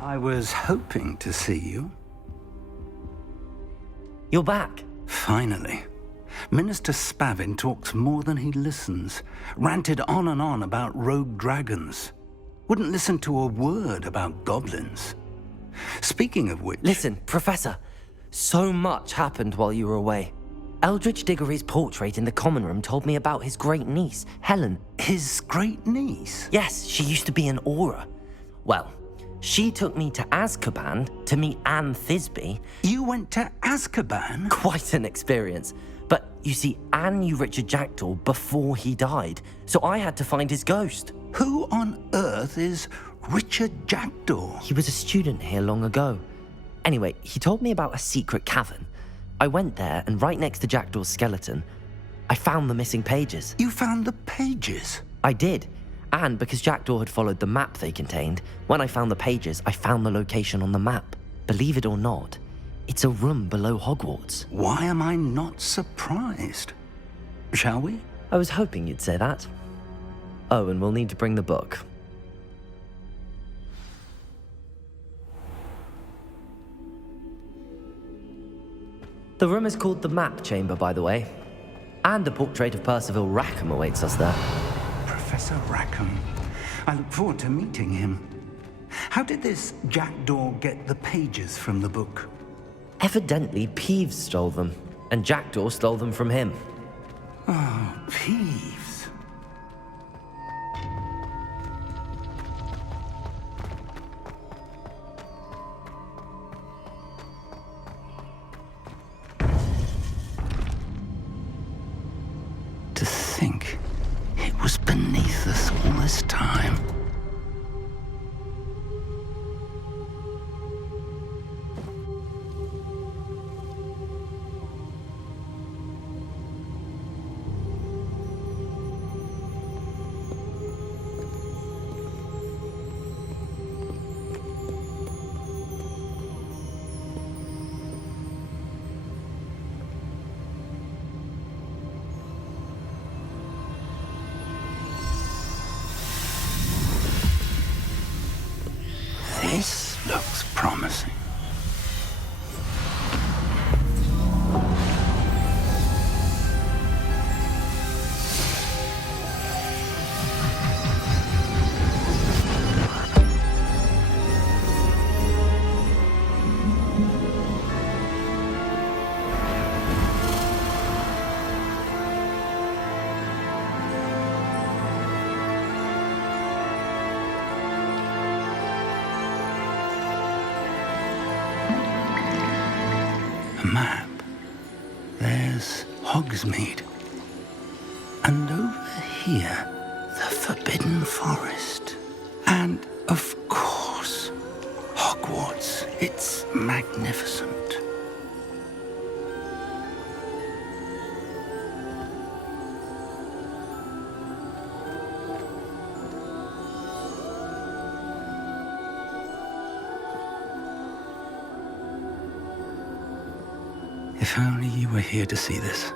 I was hoping to see you. You're back. Finally. Minister Spavin talks more than he listens. Ranted on and on about rogue dragons. Wouldn't listen to a word about goblins. Speaking of which... Listen, Professor. So much happened while you were away. Eldridge Diggory's portrait in the common room told me about his great niece, Helen. His great niece? Yes, she used to be an Auror. Well, she took me to Azkaban to meet Anne Thisbe. You went to Azkaban? Quite an experience. But you see, Anne knew Richard Jackdaw before he died, so I had to find his ghost. Who on earth is Richard Jackdaw? He was a student here long ago. Anyway, he told me about a secret cavern. I went there, and right next to Jackdaw's skeleton, I found the missing pages. You found the pages? I did. And because Jackdaw had followed the map they contained, when I found the pages, I found the location on the map. Believe it or not, it's a room below Hogwarts. Why am I not surprised? Shall we? I was hoping you'd say that. Oh, and we'll need to bring the book. The room is called the Map Chamber, by the way. And a portrait of Percival Rackham awaits us there. Professor Rackham. I look forward to meeting him. How did this Jackdaw get the pages from the book? Evidently, Peeves stole them, and Jackdaw stole them from him. Oh, Peeves. To think it was beneath us all this time. This looks promising. A map. There's Hogsmeade. And over here, the Forbidden Forest. And, of course, Hogwarts. It's magnificent. If only you were here to see this.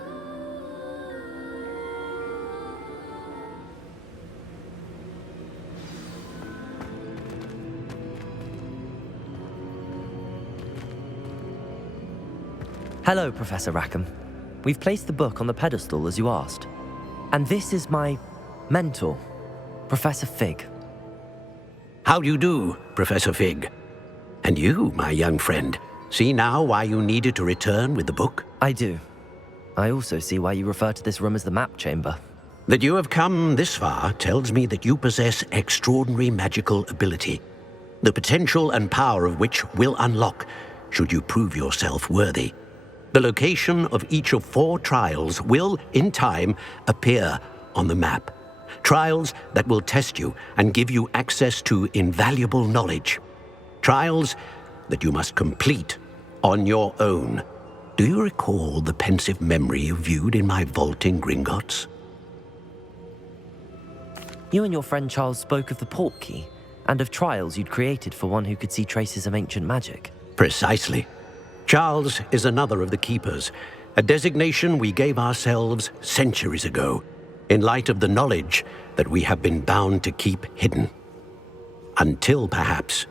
Hello, Professor Rackham. We've placed the book on the pedestal as you asked. And this is my mentor, Professor Fig. How do you do, Professor Fig? And you, my young friend, see now why you needed to return with the book? I do. I also see why you refer to this room as the Map Chamber. That you have come this far tells me that you possess extraordinary magical ability, the potential and power of which will unlock should you prove yourself worthy. The location of each of 4 trials will, in time, appear on the map. Trials that will test you and give you access to invaluable knowledge. Trials that you must complete on your own. Do you recall the pensive memory you viewed in my vault in Gringotts? You and your friend Charles spoke of the port key and of trials you'd created for one who could see traces of ancient magic. Precisely. Charles is another of the Keepers, a designation we gave ourselves centuries ago, in light of the knowledge that we have been bound to keep hidden. Until perhaps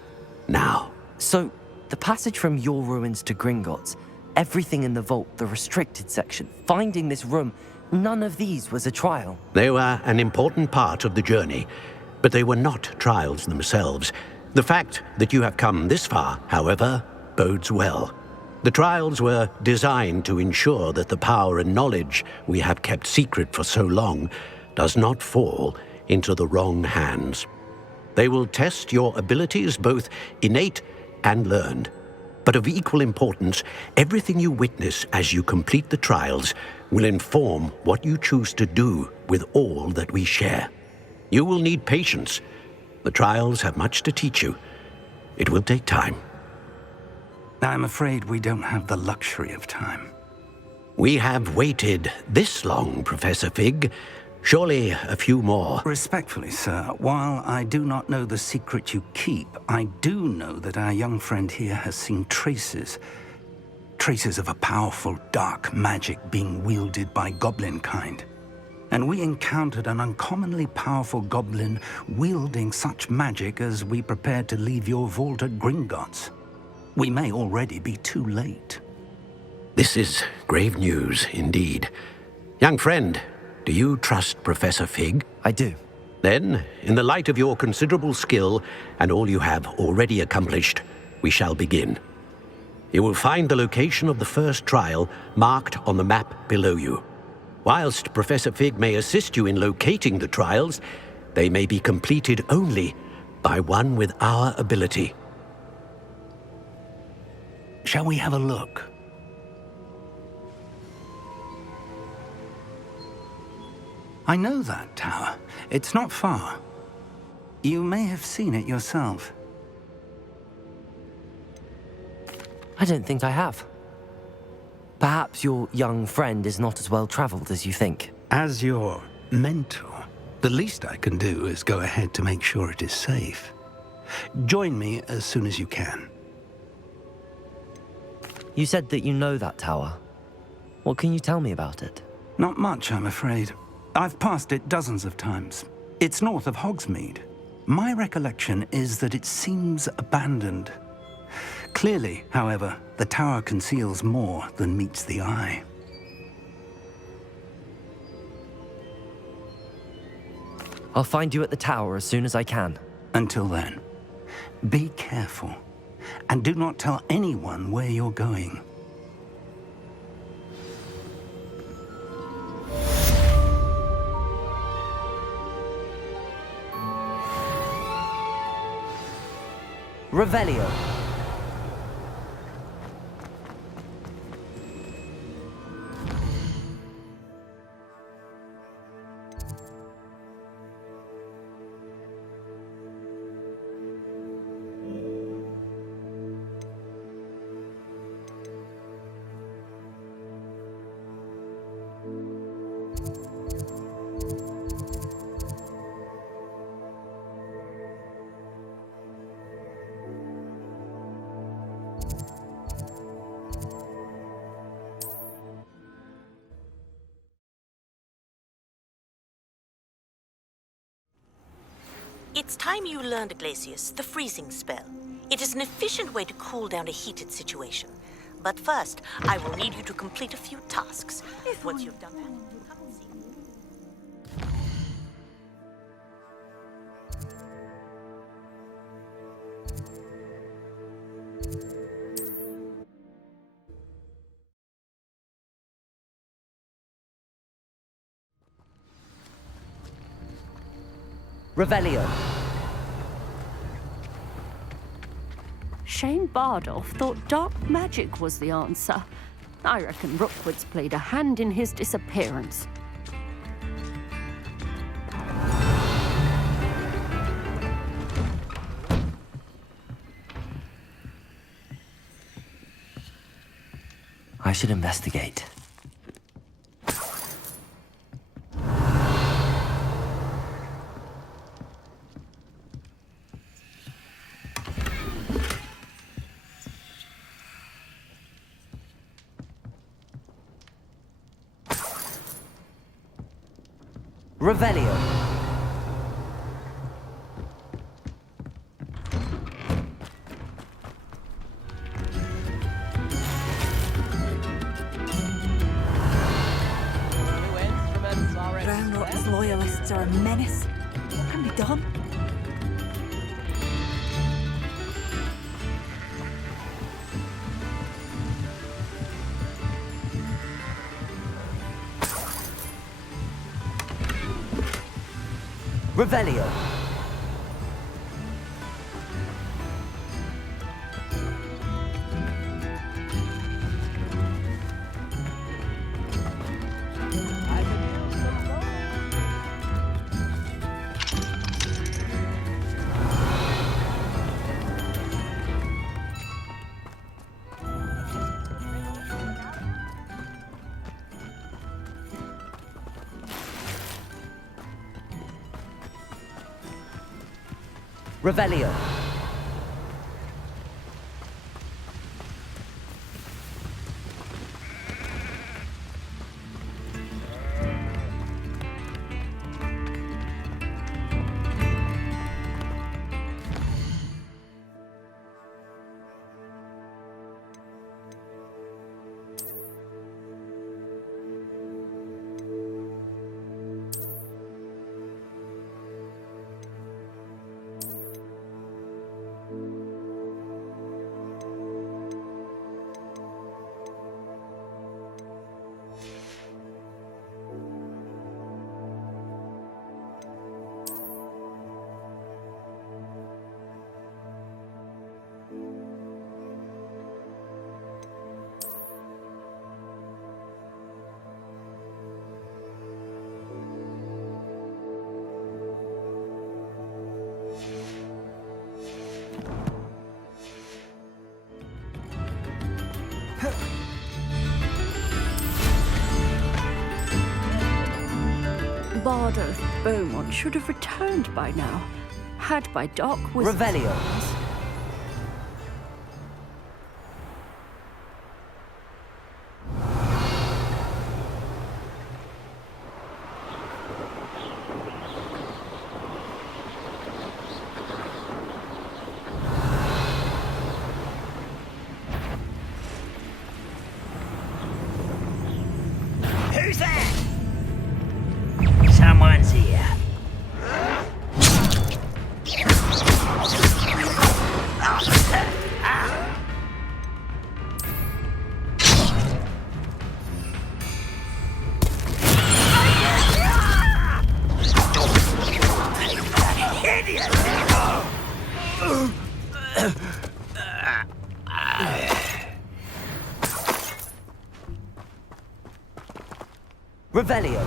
now. So, the passage from your ruins to Gringotts, everything in the vault, the restricted section, finding this room, none of these was a trial. They were an important part of the journey, but they were not trials themselves. The fact that you have come this far, however, bodes well. The trials were designed to ensure that the power and knowledge we have kept secret for so long does not fall into the wrong hands. They will test your abilities, both innate and learned. But of equal importance, everything you witness as you complete the trials will inform what you choose to do with all that we share. You will need patience. The trials have much to teach you. It will take time. I'm afraid we don't have the luxury of time. We have waited this long, Professor Fig. Surely a few more. Respectfully, sir, while I do not know the secret you keep, I do know that our young friend here has seen traces of a powerful dark magic being wielded by goblin kind. And we encountered an uncommonly powerful goblin wielding such magic as we prepared to leave your vault at Gringotts. We may already be too late. This is grave news indeed. Young friend, do you trust Professor Fig? I do. Then, in the light of your considerable skill and all you have already accomplished, we shall begin. You will find the location of the first trial marked on the map below you. Whilst Professor Fig may assist you in locating the trials, they may be completed only by one with our ability. Shall we have a look? I know that tower. It's not far. You may have seen it yourself. I don't think I have. Perhaps your young friend is not as well traveled as you think. As your mentor, the least I can do is go ahead to make sure it is safe. Join me as soon as you can. You said that you know that tower. What can you tell me about it? Not much, I'm afraid. I've passed it dozens of times. It's north of Hogsmeade. My recollection is that it seems abandoned. Clearly, however, the tower conceals more than meets the eye. I'll find you at the tower as soon as I can. Until then, be careful, and do not tell anyone where you're going. Revelio. It's time you learned, Glacius, the freezing spell. It is an efficient way to cool down a heated situation. But first, I will need you to complete a few tasks. Once you've done that, come and see me. Revelio. Shane Bardolph thought dark magic was the answer. I reckon Rookwood's played a hand in his disappearance. I should investigate. Revelio. Brown Rock's loyalists are a menace. What can be done? Revelio. Revelio. Bardo Beaumont should have returned by now, had by Doc with... Revelio. Who's there? Someone's here. Revelio.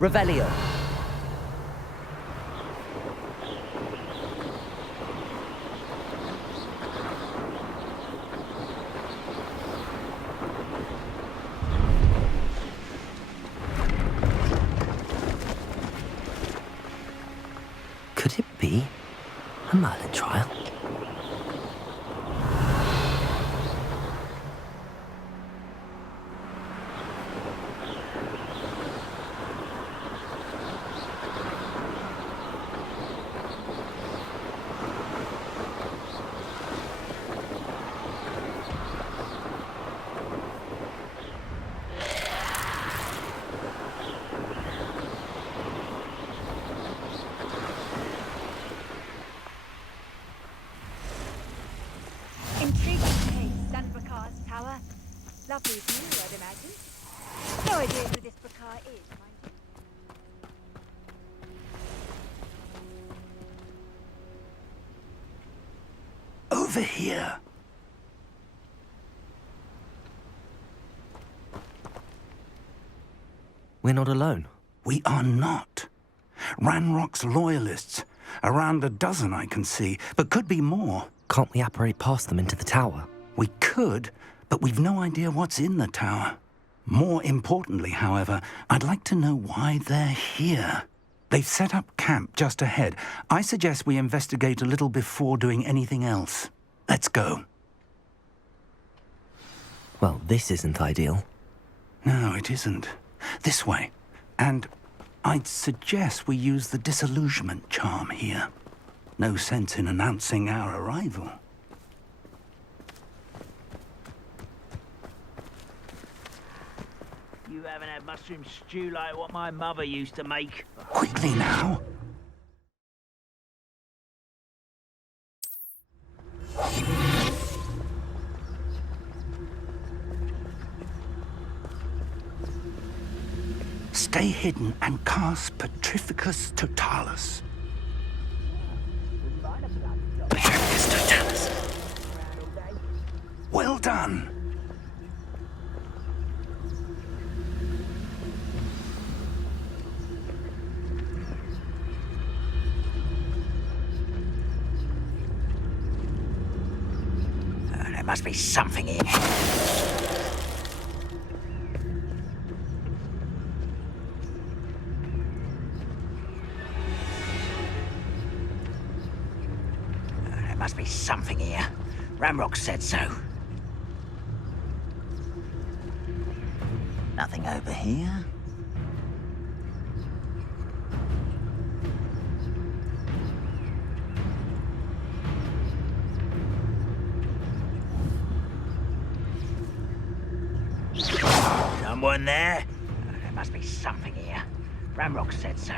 Revelio. Could it be a Merlin trial? Intriguing case, Dunbracar's tower. Lovely view, I'd imagine. No idea who this Bracar is, mind you. Over here. We're not alone. We are not. Ranrock's loyalists. Around a dozen I can see, but could be more. Can't we apparate past them into the tower? We could, but we've no idea what's in the tower. More importantly, however, I'd like to know why they're here. They've set up camp just ahead. I suggest we investigate a little before doing anything else. Let's go. Well, this isn't ideal. No, it isn't. This way. And I'd suggest we use the disillusionment charm here. No sense in announcing our arrival. You haven't had mushroom stew like what my mother used to make. Quickly now. Stay hidden and cast Petrificus Totalis. Petrificus Totalis. Well done. There must be something here. There must be something here. Ramrock said so. Nothing over here. Someone there? There must be something here. Ramrock said so.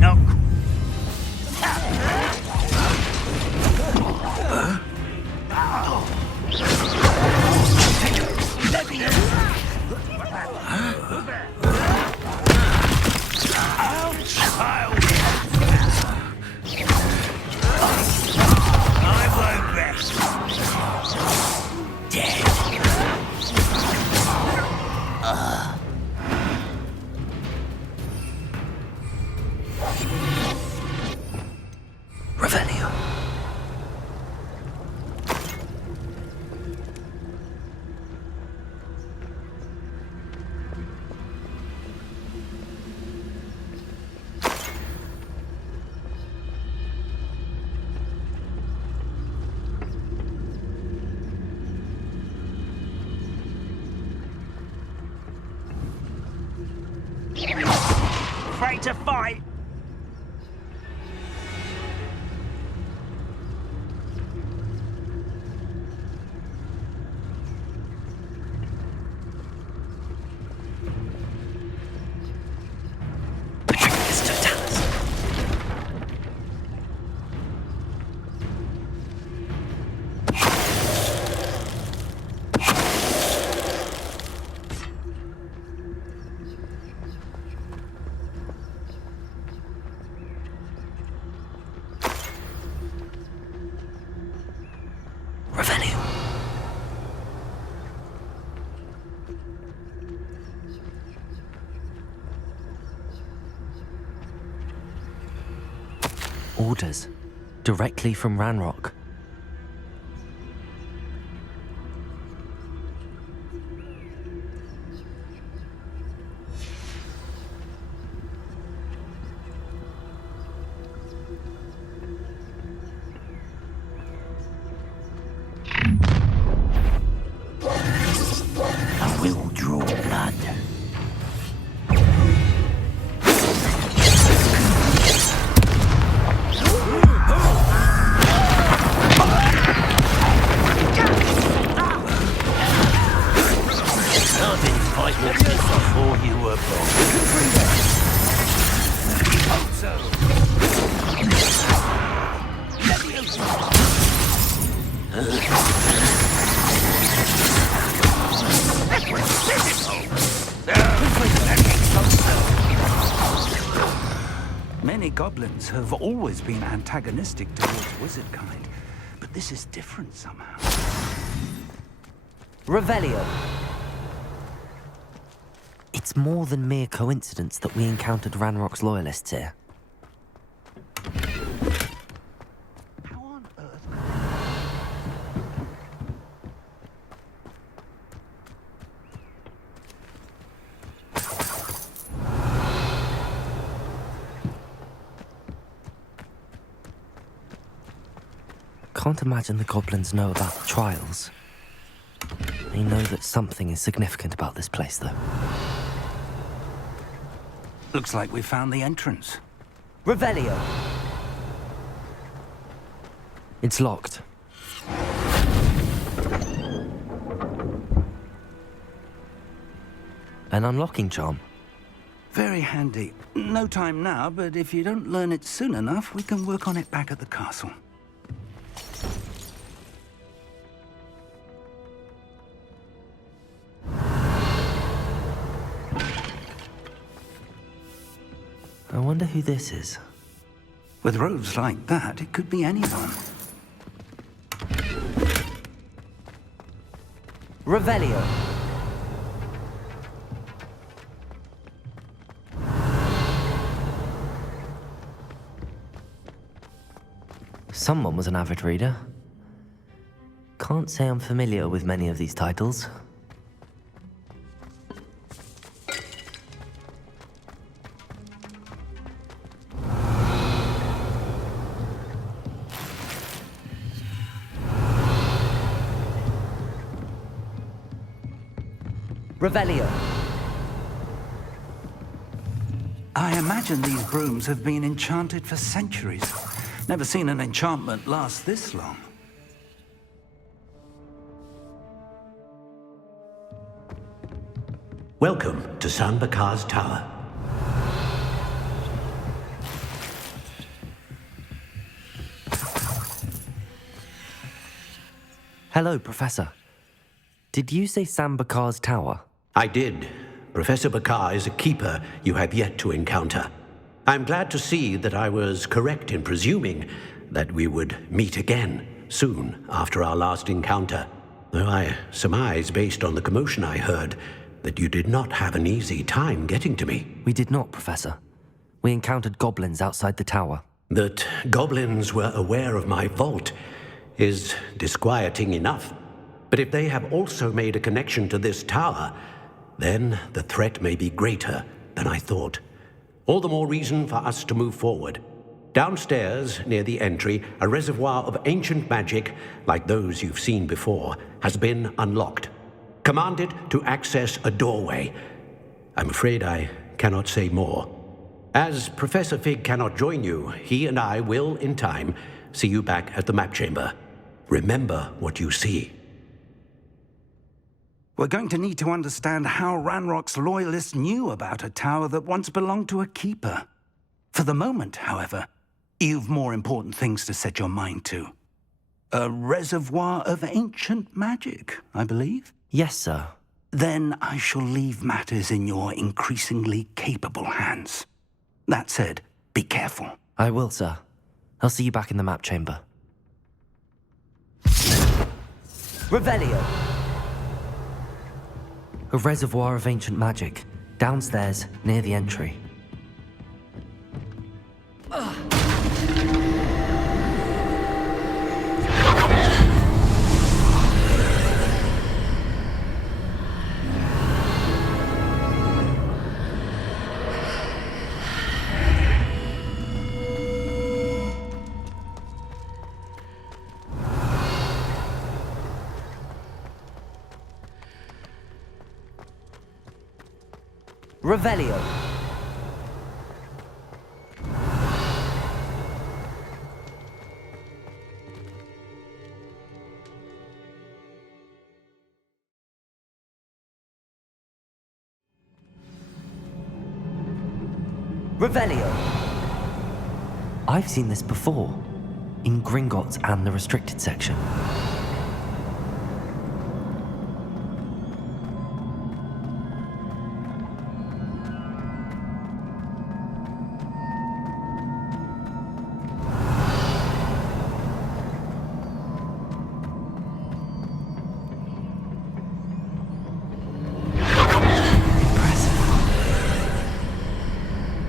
Knock. Let me child! I won't rest. Dead. Revelio. Afraid to fight? Petrificus Totalis. orders, directly from Ranrock. I will draw blood. I've been fighting this before you were born. Many goblins have always been antagonistic towards wizard kind, but this is different somehow. Revelio. It's more than mere coincidence that we encountered Ranrock's loyalists here. How on earth? Can't imagine the goblins know about the trials. They know that something is significant about this place, though. Looks like we found the entrance. Revelio. It's locked. An unlocking charm. Very handy. No time now, but if you don't learn it soon enough, we can work on it back at the castle. I wonder who this is. With robes like that, it could be anyone. Revelio. Someone was an avid reader. Can't say I'm familiar with many of these titles. Revelio. I imagine these brooms have been enchanted for centuries. Never seen an enchantment last this long. Welcome to San Bakar's Tower. Hello, Professor. Did you say San Bakar's Tower? I did. Professor Bakar is a keeper you have yet to encounter. I'm glad to see that I was correct in presuming that we would meet again soon after our last encounter. Though I surmise, based on the commotion I heard, that you did not have an easy time getting to me. We did not, Professor. We encountered goblins outside the tower. That goblins were aware of my vault is disquieting enough. But if they have also made a connection to this tower, then the threat may be greater than I thought. All the more reason for us to move forward. Downstairs, near the entry, a reservoir of ancient magic, like those you've seen before, has been unlocked. Commanded to access a doorway. I'm afraid I cannot say more. As Professor Fig cannot join you, he and I will, in time, see you back at the map chamber. Remember what you see. We're going to need to understand how Ranrock's loyalists knew about a tower that once belonged to a keeper. For the moment, however, you've more important things to set your mind to. A reservoir of ancient magic, I believe? Yes, sir. Then I shall leave matters in your increasingly capable hands. That said, be careful. I will, sir. I'll see you back in the map chamber. Revelio. A reservoir of ancient magic, downstairs near the entry. Revelio. Revelio. I've seen this before, in Gringotts and the restricted section.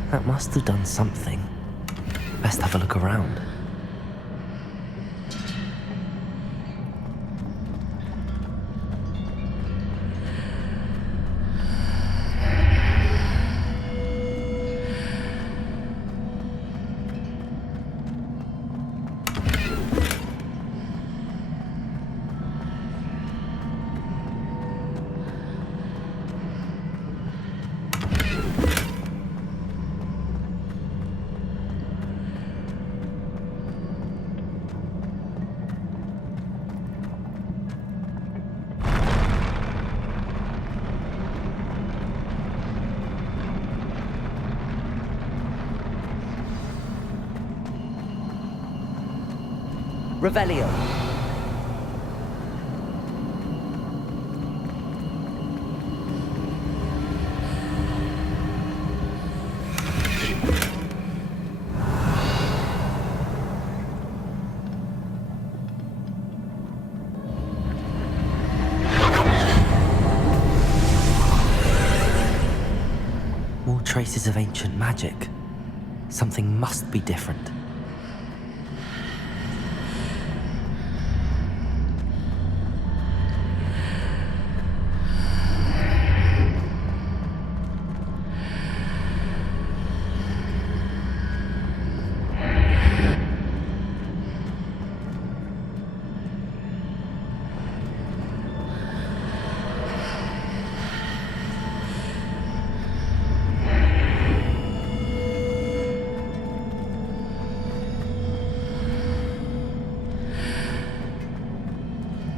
That must have done something. Best have a look around. Revelio. More traces of ancient magic. Something must be different.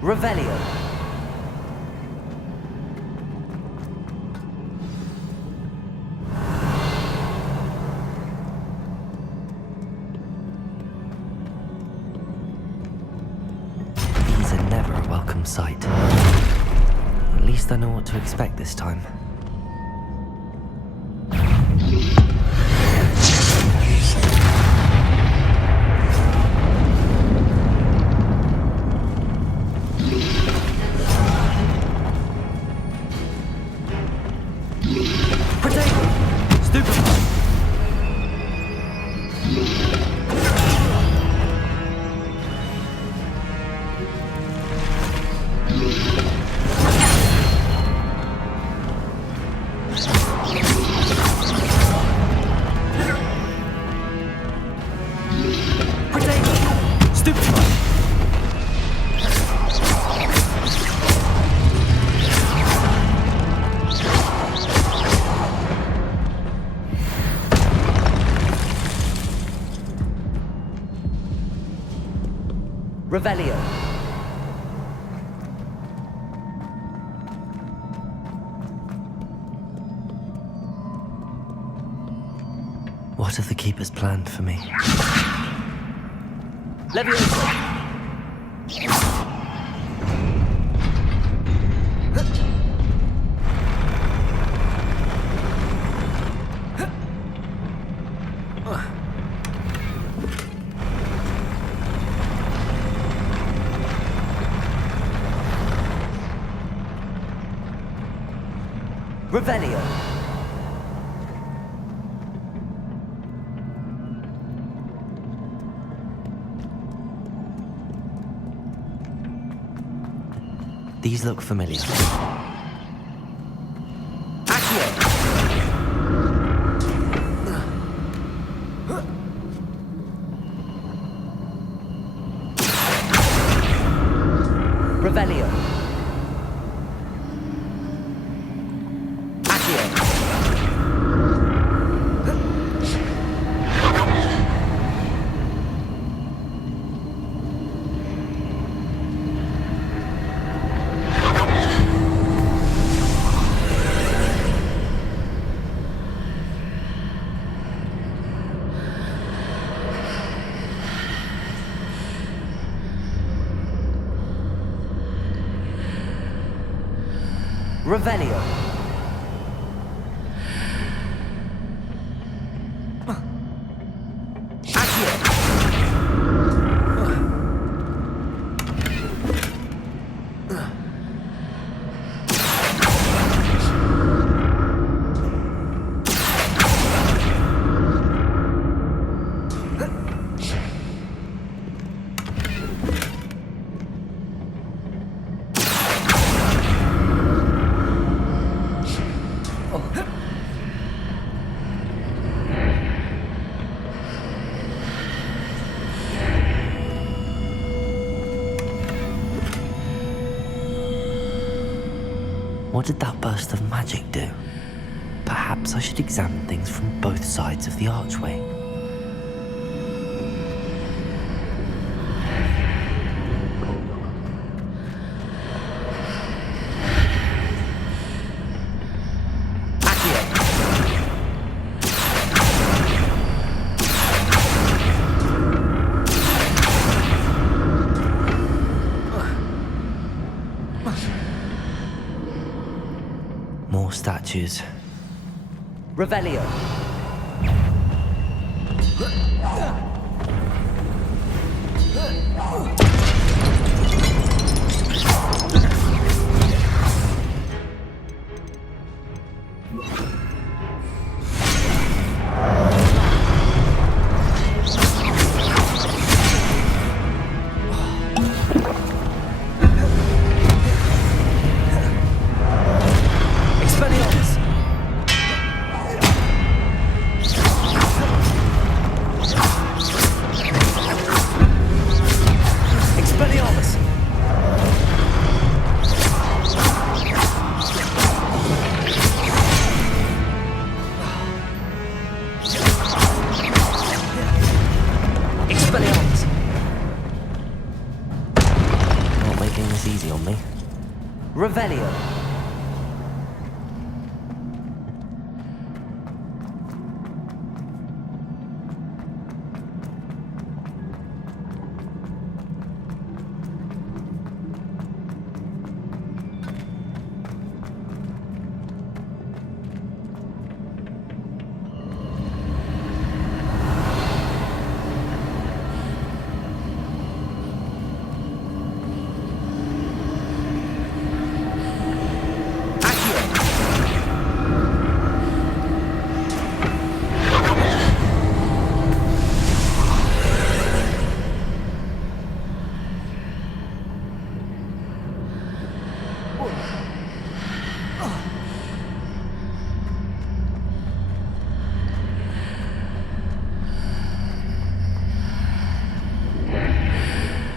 Revelio. These are never a welcome sight. At least I know what to expect this time. Revelio. What have the Keepers planned for me? Levioso! Revelio. These look familiar. Accio! Revelio. Accio! Revelio. What did that burst of magic do? Perhaps I should examine things from both sides of the archway. More statues. Revelio. Not making this easy on me. Revelio.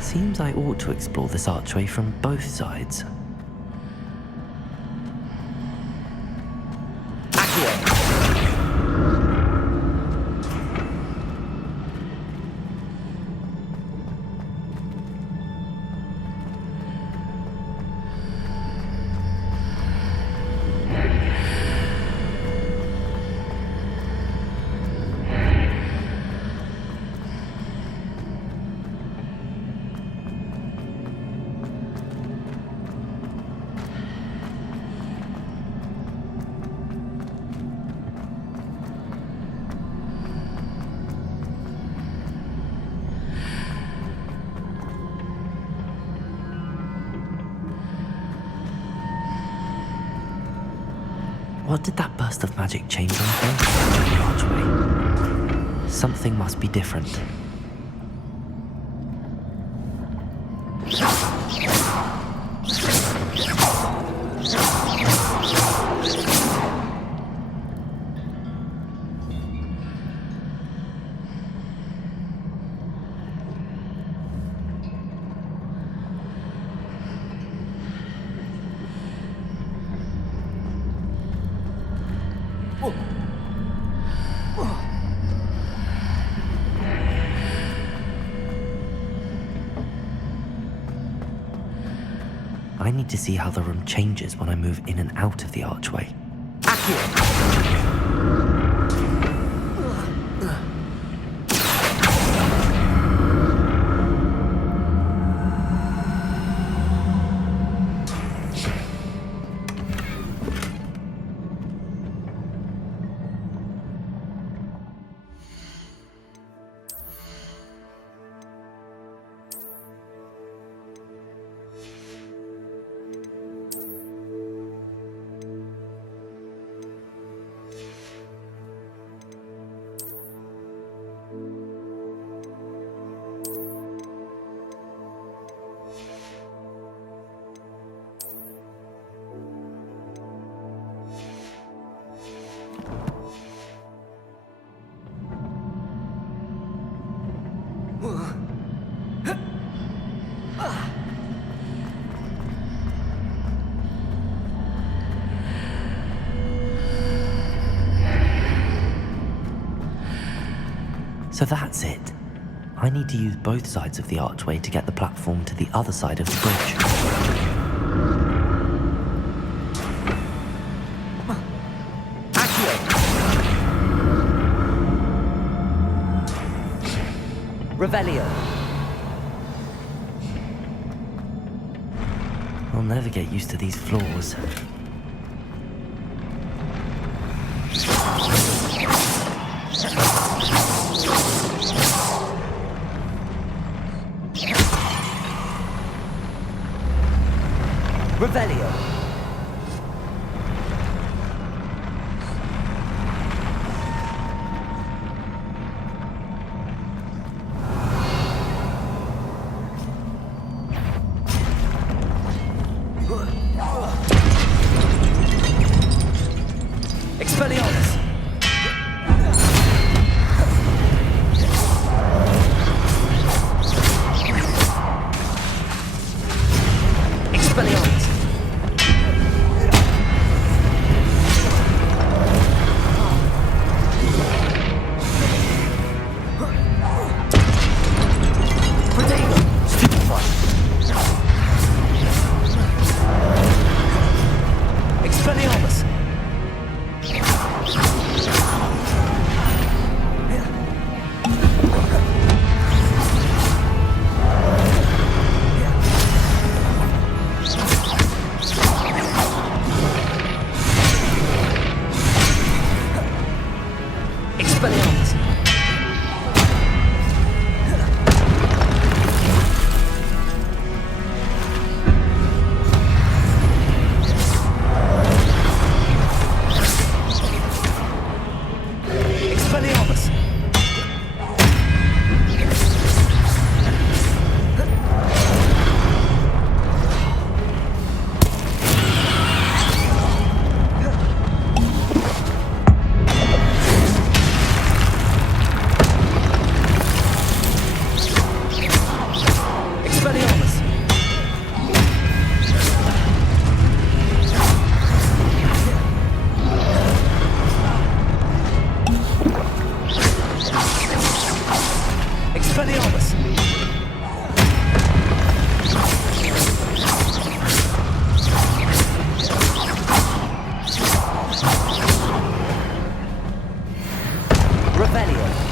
Seems I ought to explore this archway from both sides. What did that burst of magic change on both sides of the archway? Something must be different. I need to see how the room changes when I move in and out of the archway. So that's it. I need to use both sides of the archway to get the platform to the other side of the bridge. Accio! Revelio! I'll never get used to these floors. Revelio. Expelliarmus. Expelliarmus. Expelliarmus! Expelliarmus! Expelliarmus! Expelliarmus! Expelliarmus! Revelio.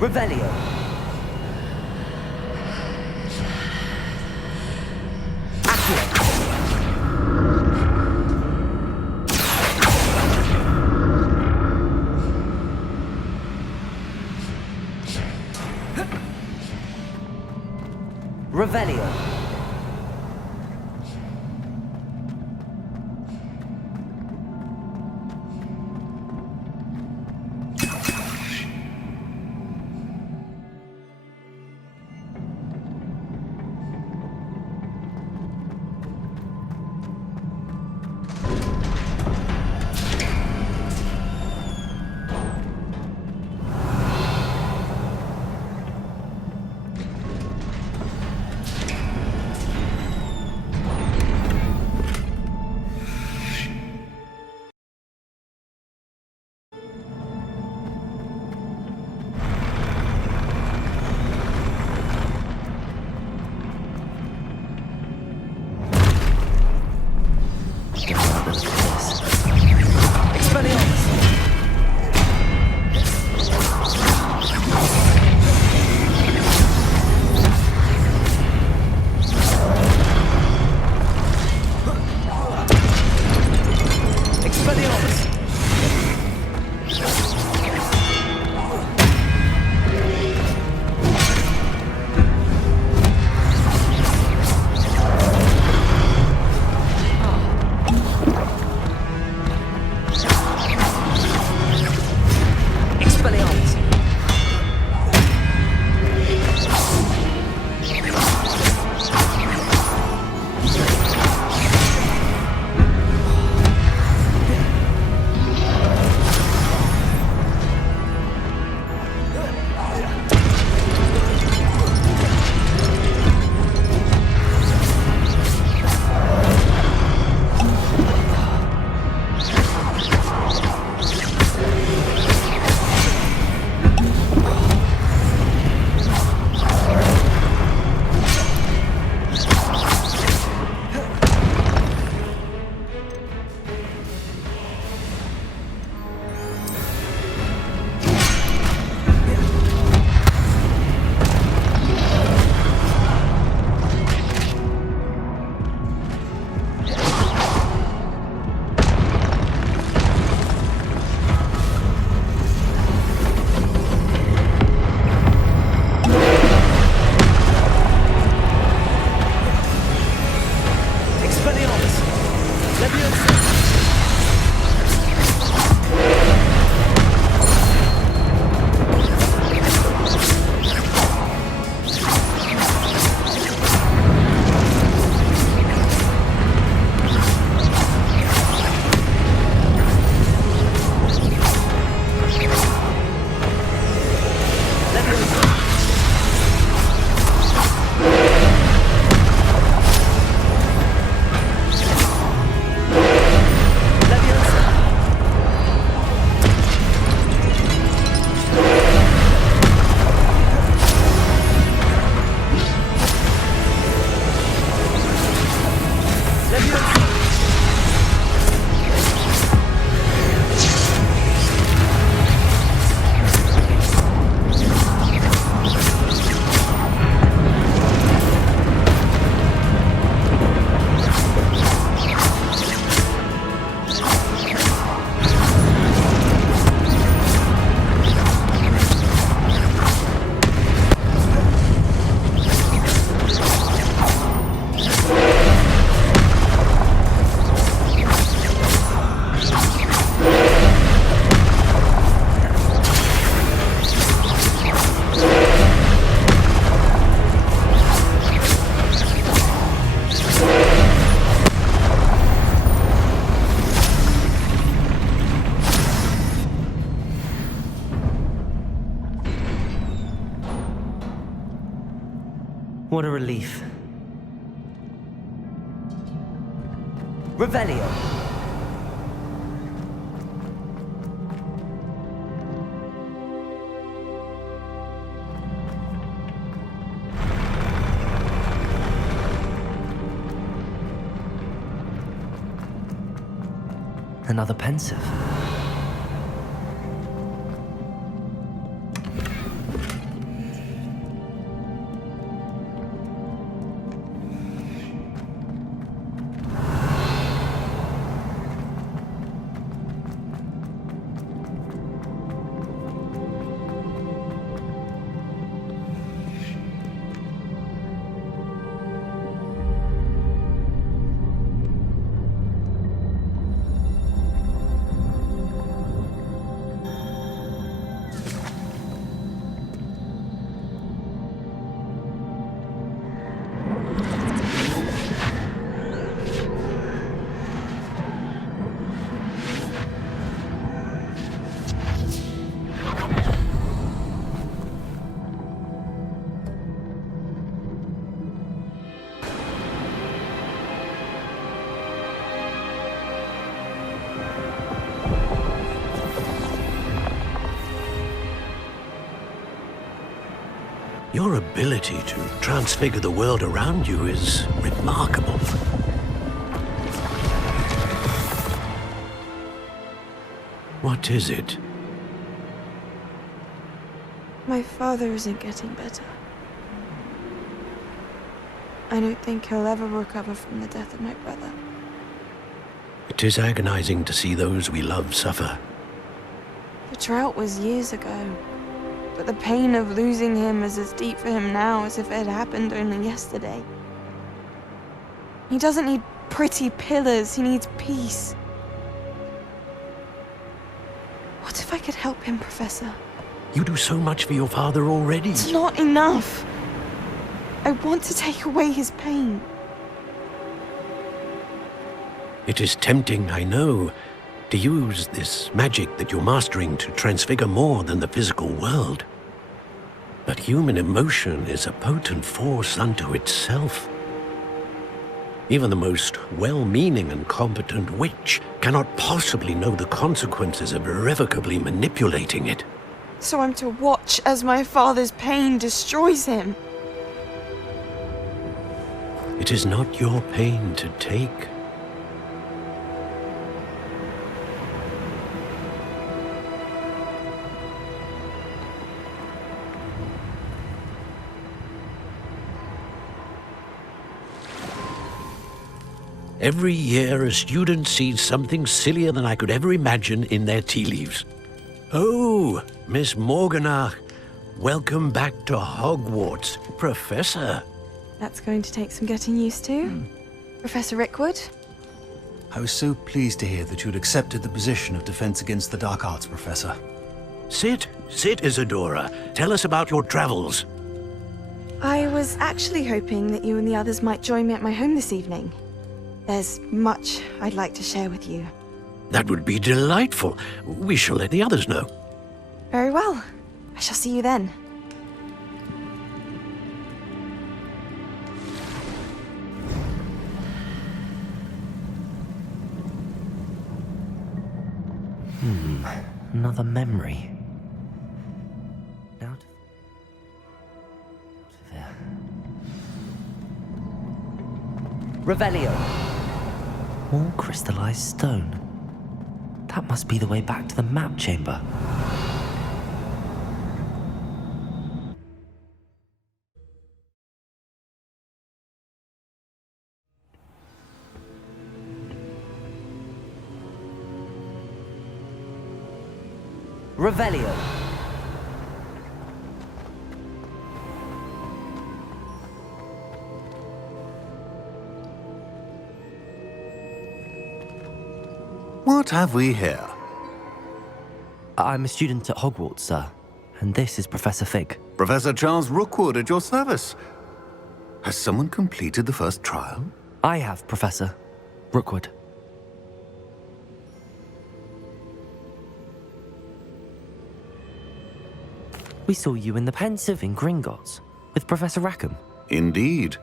Revelio. Accio. Revelio. Expelliarmus! Leviosa! What a relief. Revelio. Another pensive. Your ability to transfigure the world around you is remarkable. What is it? My father isn't getting better. I don't think he'll ever recover from the death of my brother. It is agonizing to see those we love suffer. The drought was years ago, but the pain of losing him is as deep for him now as if it had happened only yesterday. He doesn't need pretty pillars, he needs peace. What if I could help him, Professor? You do so much for your father already. It's not enough. I want to take away his pain. It is tempting, I know, to use this magic that you're mastering to transfigure more than the physical world. But human emotion is a potent force unto itself. Even the most well-meaning and competent witch cannot possibly know the consequences of irrevocably manipulating it. So I'm to watch as my father's pain destroys him. It is not your pain to take. Every year, a student sees something sillier than I could ever imagine in their tea leaves. Oh, Miss Morganach, welcome back to Hogwarts, Professor. That's going to take some getting used to. Professor Rickwood? I was so pleased to hear that you had accepted the position of Defense Against the Dark Arts, Professor. Sit, Isadora. Tell us about your travels. I was actually hoping that you and the others might join me at my home this evening. There's much I'd like to share with you. That would be delightful. We shall let the others know. Very well. I shall see you then. Another memory. Now there. Revelio. More crystallized stone. That must be the way back to the map chamber. Revelio. What have we here? I'm a student at Hogwarts, sir. And this is Professor Fig. Professor Charles Rookwood at your service. Has someone completed the first trial? I have, Professor Rookwood. We saw you in the Pensive in Gringotts with Professor Rackham. Indeed.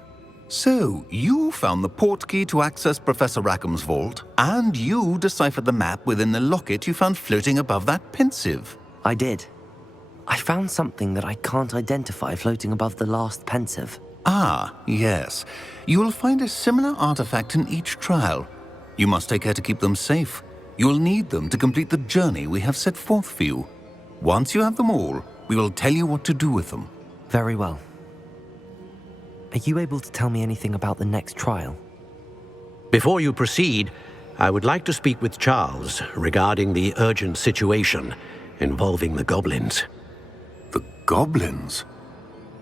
So, you found the portkey to access Professor Rackham's vault, and you deciphered the map within the locket you found floating above that Pensive. I did. I found something that I can't identify floating above the last Pensive. Ah, yes. You will find a similar artifact in each trial. You must take care to keep them safe. You will need them to complete the journey we have set forth for you. Once you have them all, we will tell you what to do with them. Very well. Are you able to tell me anything about the next trial? Before you proceed, I would like to speak with Charles regarding the urgent situation involving the goblins. The goblins?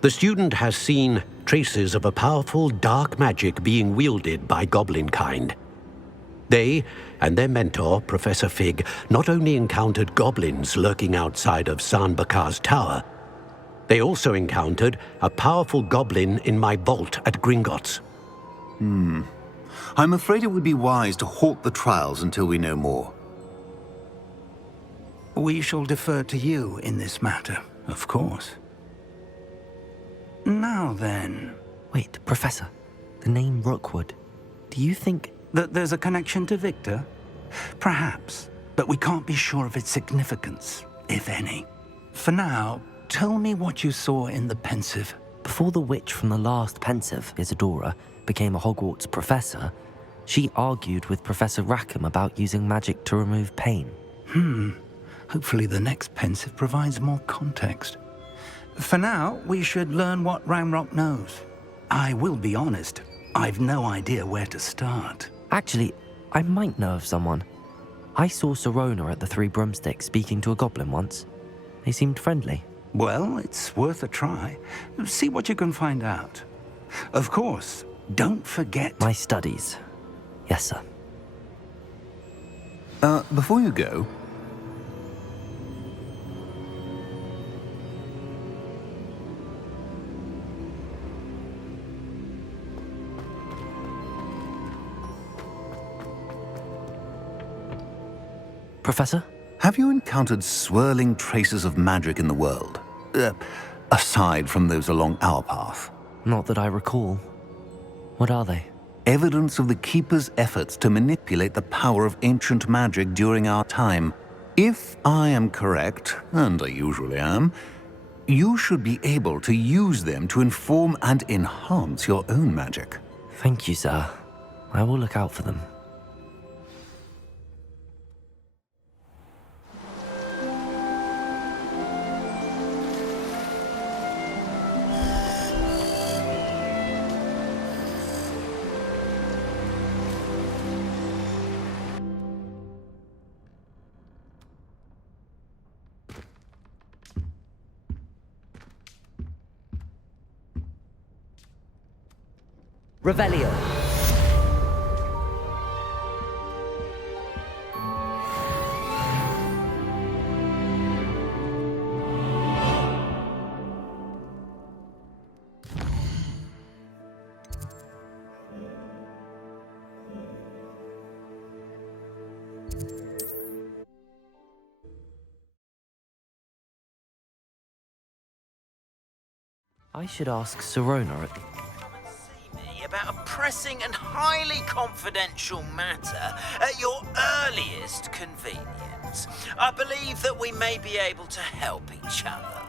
The student has seen traces of a powerful dark magic being wielded by goblin kind. They and their mentor, Professor Fig, not only encountered goblins lurking outside of Sanbakar's tower, they also encountered a powerful goblin in my vault at Gringotts. I'm afraid it would be wise to halt the trials until we know more. We shall defer to you in this matter, of course. Now then... Wait, Professor. The name Rookwood. Do you think... that there's a connection to Victor? Perhaps, but we can't be sure of its significance, if any. For now, tell me what you saw in the Pensive. Before the witch from the last Pensive, Isadora, became a Hogwarts professor, she argued with Professor Rackham about using magic to remove pain. Hopefully the next Pensive provides more context. For now, we should learn what Ramrock knows. I will be honest, I've no idea where to start. Actually, I might know of someone. I saw Serona at the Three Broomsticks speaking to a goblin once. They seemed friendly. Well, it's worth a try. See what you can find out. Of course, don't forget... My studies. Yes, sir. Before you go... Professor? Have you encountered swirling traces of magic in the world? Aside from those along our path? Not that I recall. What are they? Evidence of the Keeper's efforts to manipulate the power of ancient magic during our time. If I am correct, and I usually am, you should be able to use them to inform and enhance your own magic. Thank you, sir. I will look out for them. Revelio. I should ask Serona at the... Come and see me about a pressing and highly confidential matter at your earliest convenience. I believe that we may be able to help each other.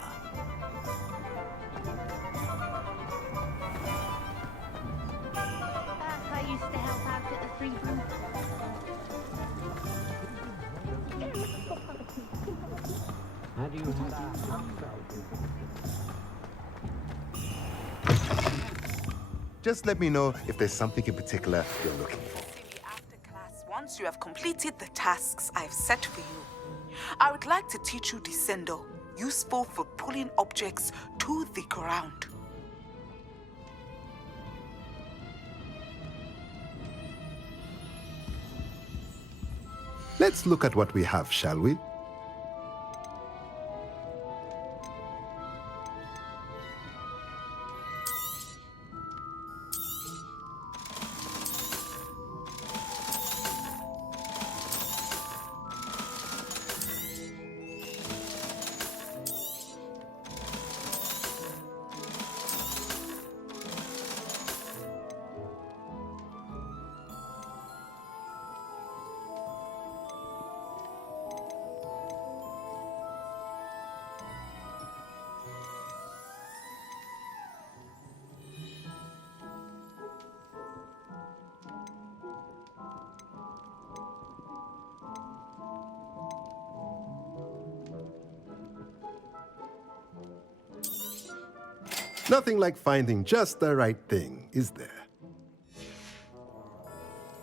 I used to help out at the free room. How do you Just let me know if there's something in particular you're looking for. After class, once you have completed the tasks I've set for you, I would like to teach you Descendo, useful for pulling objects to the ground. Let's look at what we have, shall we? Nothing like finding just the right thing, is there?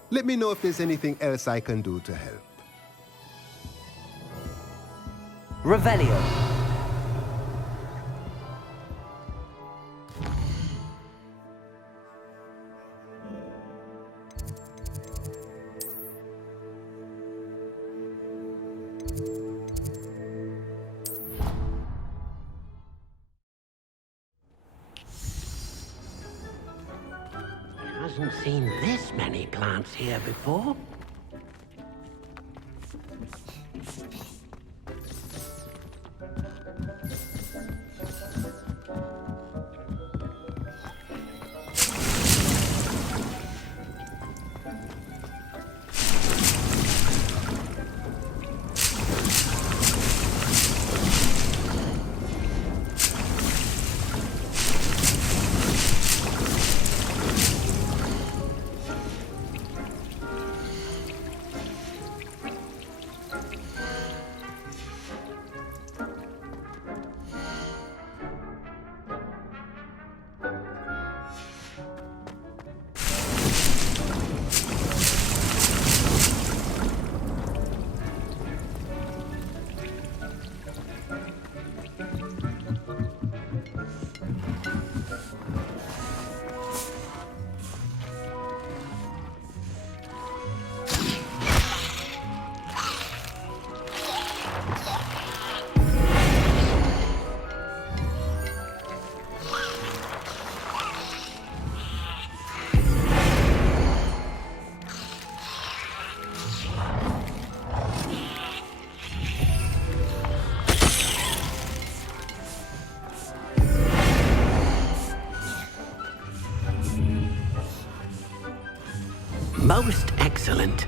Let me know if there's anything else I can do to help. Revelio. Hasn't seen this many plants here before. Most excellent.